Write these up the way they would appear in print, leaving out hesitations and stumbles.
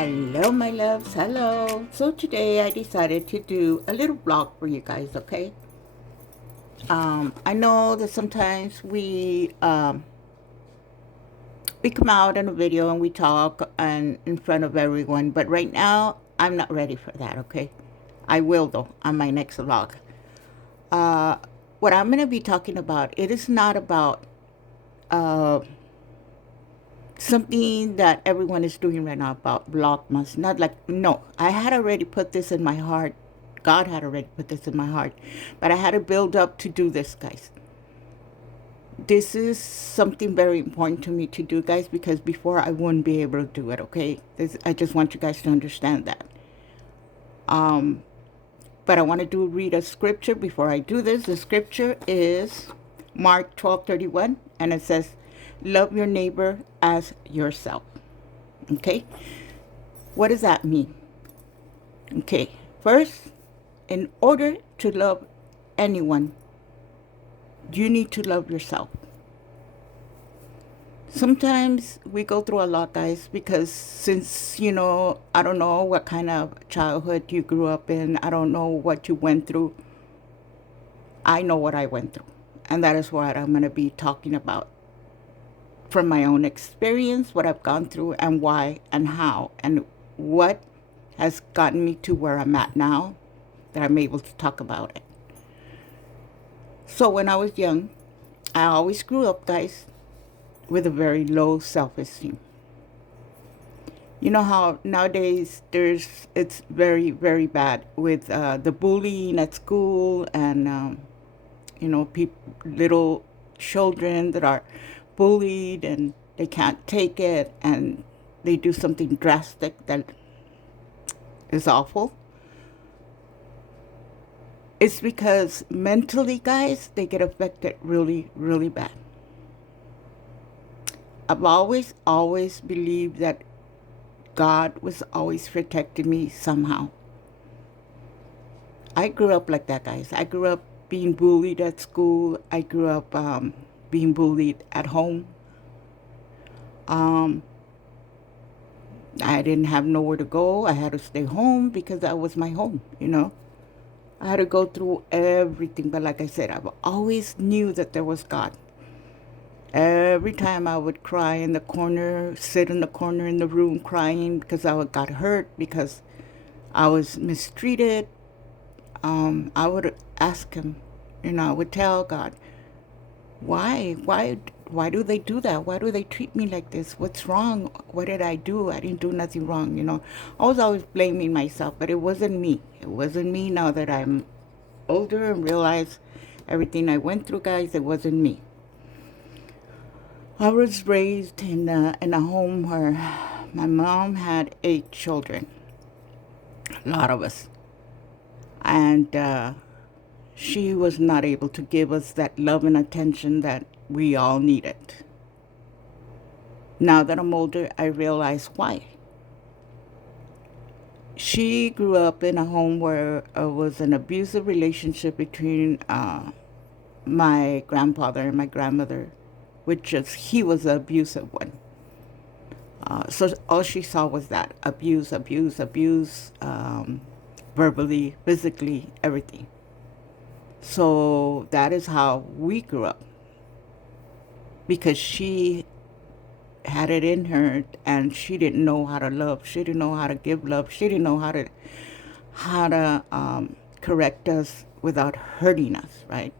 Hello, my loves. Hello. So today I decided to do a little vlog for you guys. Okay. I know that sometimes we come out in a video and we talk and in front of everyone, but right now I'm not ready for that. Okay. I will though on my next vlog. Uh, what I'm gonna be talking about, it is not about uh something that everyone is doing right now about Vlogmas. Not like, no, I had already put this in my heart. God had already put this in my heart. But I had to build up to do this, guys. This is something very important to me to do, guys, because before I wouldn't be able to do it, okay? I just want you guys to understand that. But I want to read a scripture before I do this. The scripture is Mark 12:31, and it says, love your neighbor as yourself. Okay? What does that mean? Okay, first, in order to love anyone, you need to love yourself. Sometimes we go through a lot, guys, because since, I don't know what kind of childhood you grew up in, I don't know what you went through. I know what I went through. And that is what I'm going to be talking about from my own experience, what I've gone through, and why, and how, and what has gotten me to where I'm at now that I'm able to talk about it. So when I was young, I always grew up, guys, with a very low self-esteem. You know how nowadays it's very, very bad with the bullying at school and, little children that are bullied and they can't take it and they do something drastic that is awful. It's because mentally, guys, they get affected really, really bad. I've always believed that God was always protecting me somehow. I grew up like that, guys. I grew up being bullied at school. I grew up being bullied at home. Um, I didn't have nowhere to go. I had to stay home because that was my home. I had to go through everything. But like I said, I've always knew that there was God. Every time I would cry in the corner, sit in the corner in the room crying because got hurt, because I was mistreated, I would ask him, I would tell God, why do they do that? Why do they treat me like this? What's wrong? What did I do? I didn't do nothing wrong. I was always blaming myself, but it wasn't me. It wasn't me. Now that I'm older and realize everything I went through, guys, it wasn't me. I was raised in a home where my mom had 8 children, a lot of us, and she was not able to give us that love and attention that we all needed. Now that I'm older, I realize why. She grew up in a home where it was an abusive relationship between my grandfather and my grandmother, which is he was the abusive one. So all she saw was that abuse, abuse, abuse, verbally, physically, everything. So that is how we grew up, because she had it in her and she didn't know how to love. She didn't know how to give love. She didn't know how to correct us without hurting us, right?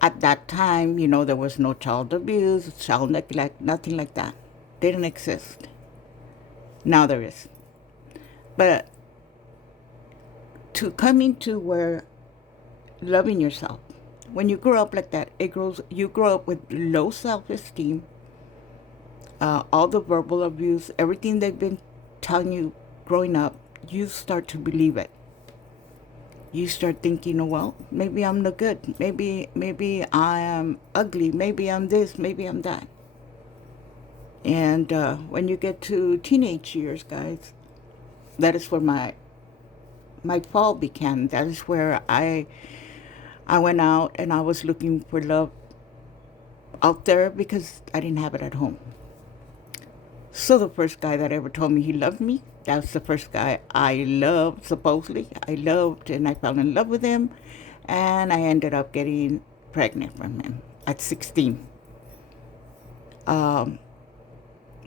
At that time, there was no child abuse, child neglect, nothing like that. Didn't exist. Now there is. But to come into where loving yourself, when you grow up like that, you grow up with low self-esteem, all the verbal abuse, everything they've been telling you growing up, you start to believe it. You start thinking, oh, well, maybe I'm no good. Maybe I am ugly. Maybe I'm this. Maybe I'm that. And when you get to teenage years, guys, that is where my fall began. That is where I went out and I was looking for love out there because I didn't have it at home. So the first guy that ever told me he loved me, that's the first guy I loved, supposedly. I loved and I fell in love with him. And I ended up getting pregnant from him at 16. Um,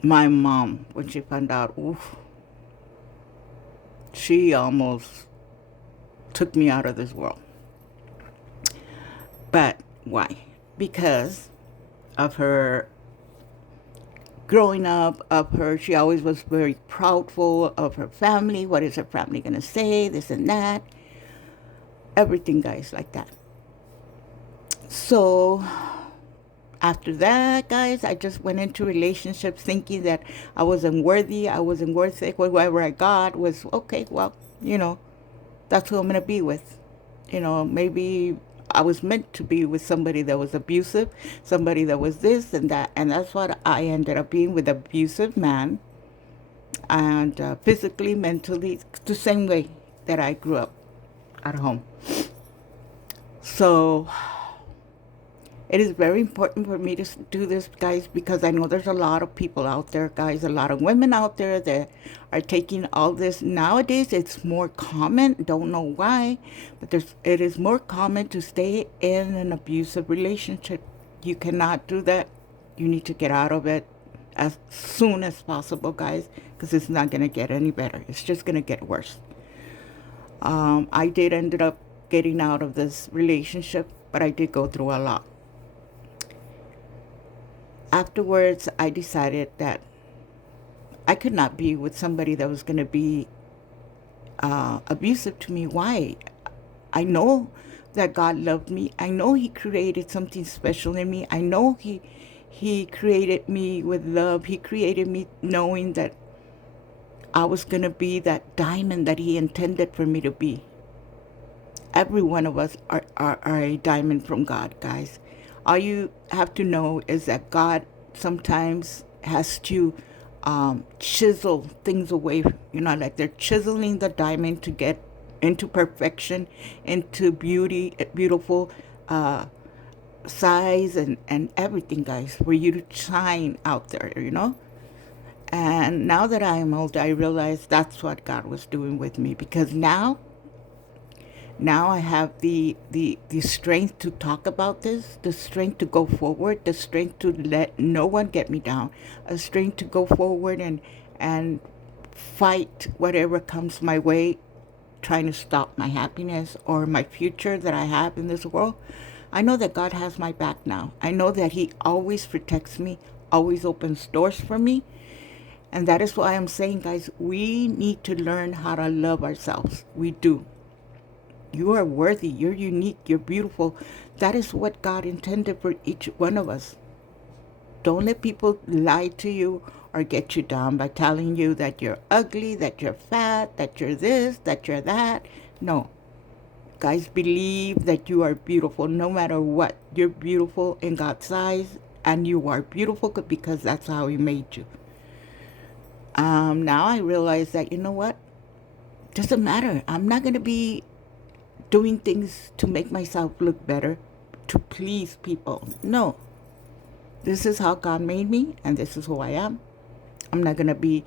my mom, when she found out, oof, she almost took me out of this world. But why? Because of her growing up, of her, she always was very proudful of her family. What is her family going to say? This and that. Everything, guys, like that. So after that, guys, I just went into relationships thinking that I wasn't worthy, I wasn't worth it. Whatever I got was okay, well, that's who I'm going to be with. Maybe I was meant to be with somebody that was abusive, somebody that was this and that. And that's what I ended up being with, abusive man. And physically, mentally, the same way that I grew up at home. So it is very important for me to do this, guys, because I know there's a lot of people out there, guys, a lot of women out there that are taking all this. Nowadays, it's more common. Don't know why, but it is more common to stay in an abusive relationship. You cannot do that. You need to get out of it as soon as possible, guys, because it's not going to get any better. It's just going to get worse. I did ended up getting out of this relationship, but I did go through a lot. Afterwards, I decided that I could not be with somebody that was going to be abusive to me. Why? I know that God loved me. I know He created something special in me. I know He created me with love. He created me knowing that I was going to be that diamond that He intended for me to be. Every one of us are a diamond from God, guys. All you have to know is that God sometimes has to chisel things away, like they're chiseling the diamond to get into perfection, into beauty, beautiful size and everything, guys, for you to shine out there. And now that I am older, I realize that's what God was doing with me, because now I have the strength to talk about this, the strength to go forward, the strength to let no one get me down, a strength to go forward and fight whatever comes my way, trying to stop my happiness or my future that I have in this world. I know that God has my back now. I know that He always protects me, always opens doors for me. And that is why I'm saying, guys, we need to learn how to love ourselves. We do. You are worthy. You're unique. You're beautiful. That is what God intended for each one of us. Don't let people lie to you or get you down by telling you that you're ugly, that you're fat, that you're this, that you're that. No. Guys, believe that you are beautiful no matter what. You're beautiful in God's eyes, and you are beautiful because that's how He made you. Now I realize that, you know what? Doesn't matter. I'm not going to be doing things to make myself look better, to please people. No. This is how God made me, and this is who I am. I'm not going to be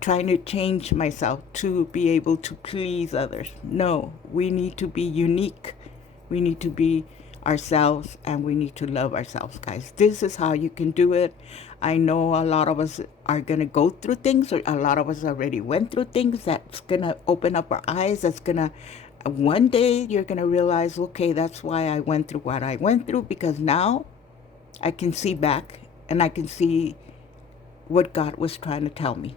trying to change myself to be able to please others. No. We need to be unique. We need to be ourselves, and we need to love ourselves, guys. This is how you can do it. I know a lot of us are going to go through things, or a lot of us already went through things that's going to open up our eyes. That's going to, one day you're going to realize, okay, that's why I went through what I went through, because now I can see back and I can see what God was trying to tell me.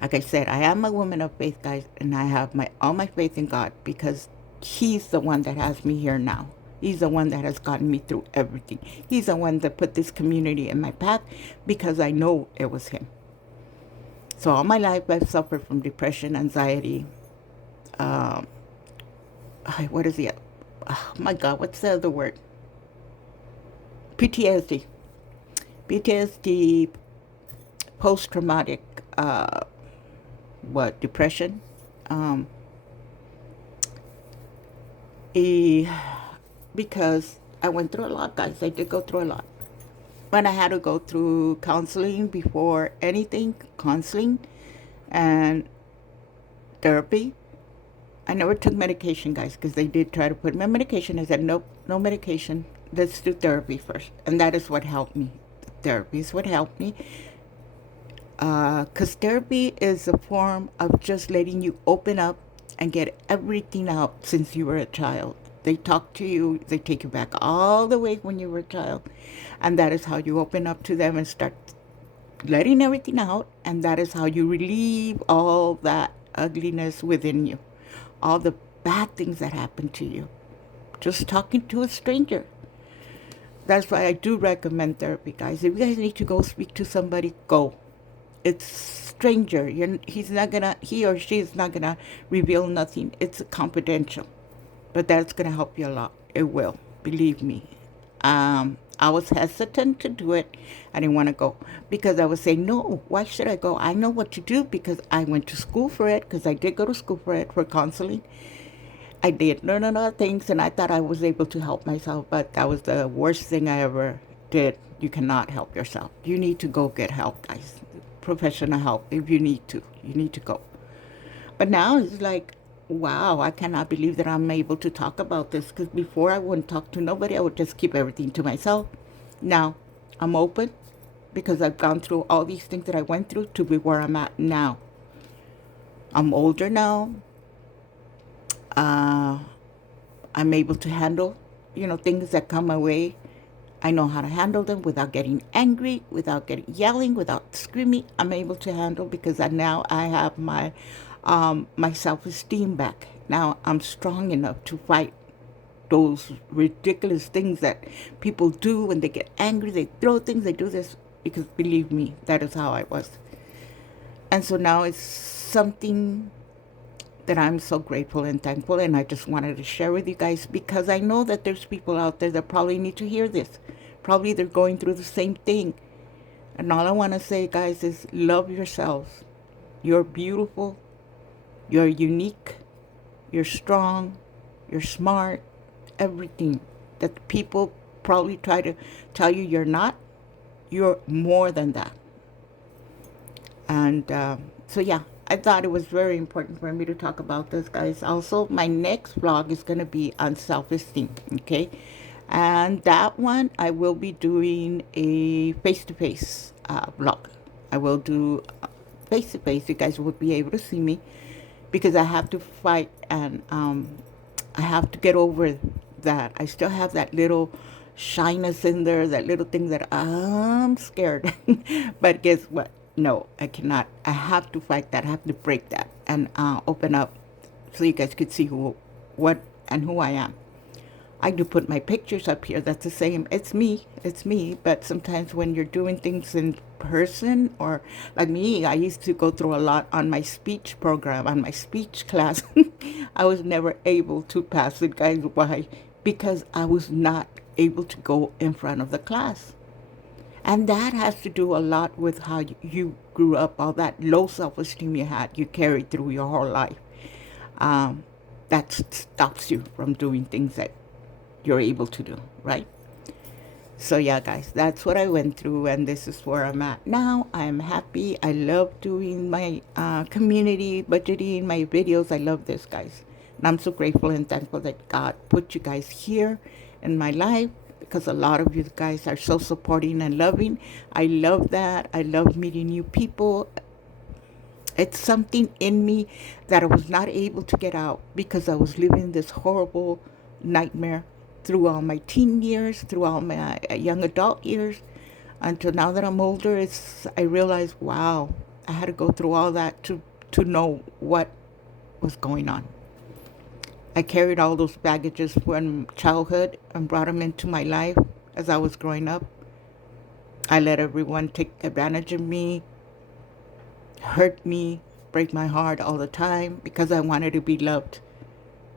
Like I said, I am a woman of faith, guys, and I have all my faith in God, because He's the one that has me here now. He's the one that has gotten me through everything. He's the one that put this community in my path, because I know it was Him. So all my life I've suffered from depression, anxiety. What is the? Oh my God, what's the other word? PTSD. PTSD, post-traumatic, depression. Um, because I went through a lot, guys. I did go through a lot. But I had to go through counseling before anything, counseling and therapy. I never took medication, guys, because they did try to put me on medication. I said, nope, no medication. Let's do therapy first. And that is what helped me. Therapy is what helped me. Because therapy is a form of just letting you open up and get everything out since you were a child. They talk to you, they take you back all the way when you were a child. And that is how you open up to them and start letting everything out. And that is how you relieve all that ugliness within you, all the bad things that happened to you. Just talking to a stranger. That's why I do recommend therapy, guys. If you guys need to go speak to somebody, go. It's stranger. He or she is not gonna reveal nothing. It's confidential, but that's gonna help you a lot. It will, believe me. I was hesitant to do it. I didn't want to go because I was saying, no, why should I go? I know what to do because I went to school for it, because I did go to school for it, for counseling. I did learn a lot of things, and I thought I was able to help myself, but that was the worst thing I ever did. You cannot help yourself. You need to go get help, guys. Professional help if you need to. You need to go. But now it's like, wow, I cannot believe that I'm able to talk about this, because before I wouldn't talk to nobody. I would just keep everything to myself. Now I'm open because I've gone through all these things that I went through to be where I'm at now. I'm older now. Uh, I'm able to handle, things that come my way. I know how to handle them without getting angry, without getting yelling, without screaming. I'm able to handle because now I have my self-esteem back. Now I'm strong enough to fight those ridiculous things that people do when they get angry. They throw things. They do this because, believe me, that is how I was. And so now it's something that I'm so grateful and thankful, and I just wanted to share with you guys because I know that there's people out there that probably need to hear this. Probably they're going through the same thing. And all I want to say, guys, is love yourselves. You're beautiful. You're unique. You're strong. You're smart. Everything that people probably try to tell you you're not, you're more than that. And so, yeah, I thought it was very important for me to talk about this, guys. Also, my next vlog is going to be on self-esteem, okay? And that one, I will be doing a face-to-face vlog. I will do face-to-face. You guys will be able to see me because I have to fight, and I have to get over that. I still have that little shyness in there, that little thing that I'm scared. But guess what? No, I cannot. I have to fight that. I have to break that and open up so you guys could see what, and who I am. I do put my pictures up here. That's the same. It's me. It's me. But sometimes when you're doing things in person, or like me, I used to go through a lot on my speech program, on my speech class. I was never able to pass it, guys. Why? Because I was not able to go in front of the class. And that has to do a lot with how you grew up, all that low self-esteem you had, you carried through your whole life. That stops you from doing things that you're able to do, right? So yeah, guys, that's what I went through, and this is where I'm at now. I'm happy. I love doing my community budgeting, my videos. I love this, guys. And I'm so grateful and thankful that God put you guys here in my life, because a lot of you guys are so supporting and loving. I love that. I love meeting new people. It's something in me that I was not able to get out because I was living this horrible nightmare through all my teen years, through all my young adult years, until now that I'm older. I realized, wow, I had to go through all that to know what was going on. I carried all those baggages from childhood and brought them into my life as I was growing up. I let everyone take advantage of me, hurt me, break my heart all the time because I wanted to be loved.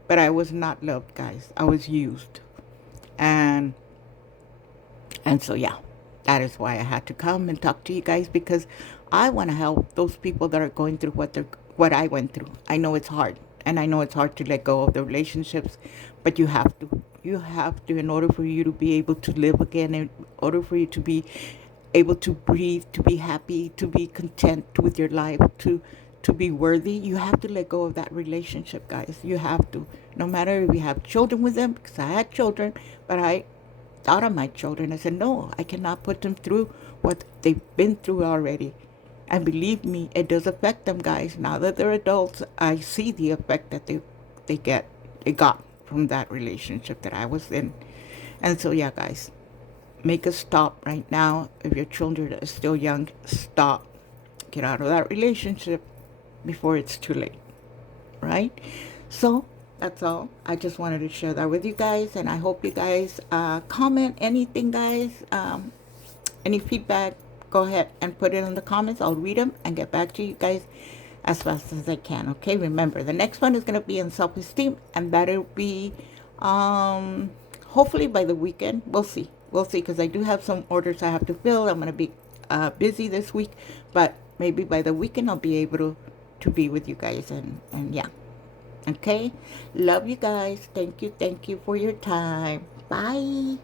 But I was not loved, guys. I was used. And so, yeah, that is why I had to come and talk to you guys, because I want to help those people that are going through what I went through. I know it's hard. And I know it's hard to let go of the relationships, but you have to. You have to, in order for you to be able to live again, in order for you to be able to breathe, to be happy, to be content with your life, to be worthy, you have to let go of that relationship, guys. You have to. No matter if you have children with them, because I had children, but I thought of my children. I said, no, I cannot put them through what they've been through already. And believe me, it does affect them, guys. Now that they're adults, I see the effect that they got from that relationship that I was in. And so, yeah, guys, make a stop right now. If your children are still young, stop. Get out of that relationship before it's too late, right? So that's all. I just wanted to share that with you guys, and I hope you guys comment anything, guys. Any feedback, go ahead and put it in the comments. I'll read them and get back to you guys as fast as I can. Okay, remember the next one is going to be on self-esteem, and that'll be hopefully by the weekend. We'll see, because I do have some orders I have to fill. I'm going to be busy this week, but maybe by the weekend I'll be able to be with you guys, and yeah. Okay, love you guys. Thank you for your time. Bye.